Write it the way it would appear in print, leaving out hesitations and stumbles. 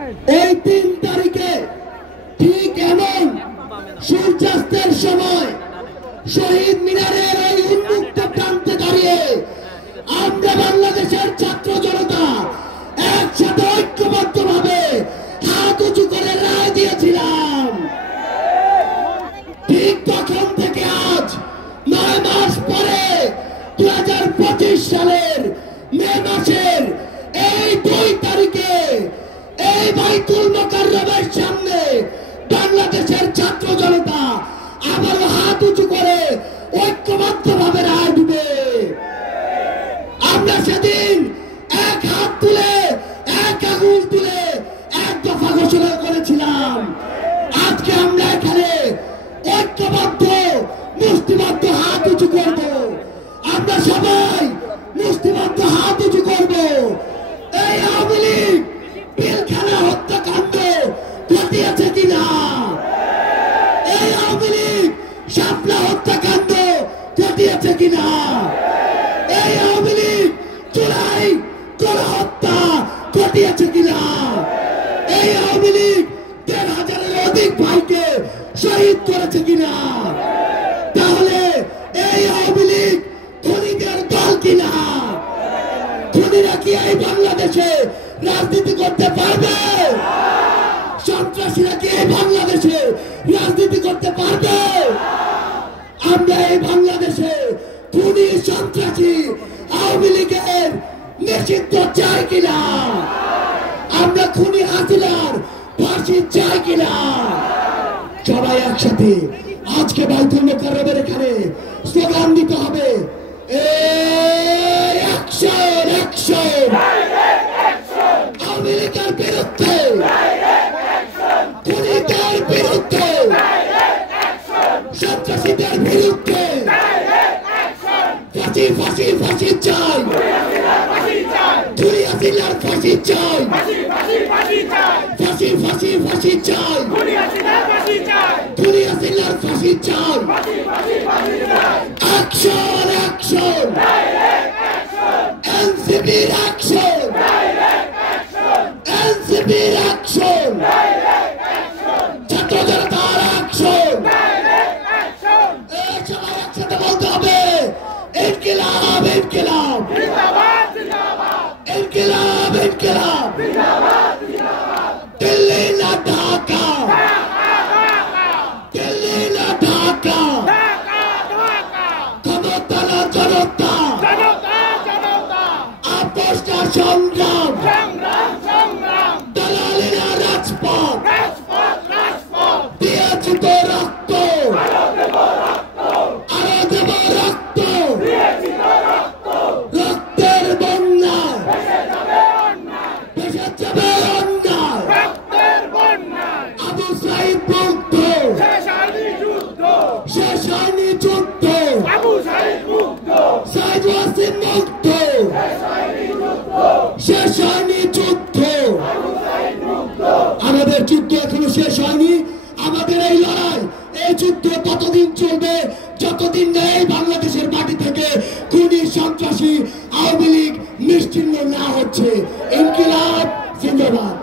এই 3 তারিখে ঠিক এমন সূর্যাস্তের সময় শহীদ মিনারের এই উন্মুক্ত প্রান্তে দাঁড়িয়ে আমরা বাংলাদেশের ছাত্র জনতা একসাথে ঐক্যবদ্ধভাবে হাত উঁচু করে রায় দিয়েছিলাম। ঠিক তখন থেকে আজ 9 মাস পরে 2025 সালের মে মাসের এই 2 তারিখে এই বাইতুল মোকাররমের সামনে বাংলাদেশের ছাত্র জনতা আবারও হাত উঁচু করে ঐক্যবদ্ধভাবে রায় দিবে। আমরা সেদিন এক হাত তুলে এক আঙুল তুলে এক দফা ঘোষণা করেছিলাম। আজকে আমরা এখানে ঐক্যবদ্ধ মুষ্টিবদ্ধ হাত উঁচু করব। আমরা সবাই মুষ্টিবদ্ধ হাত উঁচু করব। এই আওয়ামী লীগ পিলখানা হত্যাকাণ্ড ঘটিয়েছে কিনা, এই আওয়ামী লীগ শাপলা হত্যাকাণ্ড ঘটিয়েছে কিনা, এই আওয়ামী লীগ জুলাই গণহত্যা ঘটিয়েছে কিনা, এই আওয়ামী লীগ ১,৫০০-এর অধিক ভাইকে শহীদ করেছে কিনা, তাহলে এই আওয়ামী লীগ খুনিদের দল কিনা? খুনিরা কি এই বাংলাদেশে রাজনীতি করতে পারবে? সন্ত্রাসীরা কি এই বাংলাদেশে রাজনীতি করতে পারবে? আমরা এই বাংলাদেশে খুনি সন্ত্রাসী আওয়ামী লীগের নিষিদ্ধ চাই কিনা? আমরা খুনি হাসিনার ফাঁসি চাই কিনা? সবাই একসাথে আজকে বাইতুল মোকাররমের এখানে স্লোগান দিতে হবে, অ্যাকশন অ্যাকশন আওয়ামী লীগের বিরুদ্ধে, খুনিদের বিরুদ্ধে, সন্ত্রাসীদের বিরুদ্ধে ফাঁসি ফাঁসি ফাঁসি চাই, খুনি হাসিনার ফাঁসি চাই, ফাঁসি ফাঁসি ফাঁসি চাই, খুনি হাসিনার ফাঁসি চাই। অ্যাকশন অ্যাকশন এনসিপির অ্যাকশন, এনসিপির অ্যাকশন, ছাত্র জনতার অ্যাকশন। সবাই একসাথে বলতে হবে, ইনকিলাব ইনকিলাব, ইনকিলাব ইনকিলাব, দিল্লি না ঢাকা, দিল্লি না ঢাকা, ক্ষমতা না জনতা, আপোষ না সংগ্রাম, দালালি না রাজপথ, দিয়েছি তো রক্ত, আরো দেব রক্ত, রক্তের বন্যায় ভেসে যাবে অন্যায়, আবু সাইদ মুগ্ধ, শেষ হয়নি যুদ্ধ, সাইদ ওয়াসিম মুগ্ধ, শেষ হয়নি যুদ্ধ। আমাদের যুদ্ধ এখনো শেষ হয়নি। আমাদের এই লড়াই, এই যুদ্ধ ততদিন চলবে যতদিন না এই বাংলাদেশের মাটি থেকে খুনি সন্ত্রাসী আওয়ামী লীগ নিশ্চিহ্ন না হচ্ছে। ইনকিলাব জিন্দাবাদ।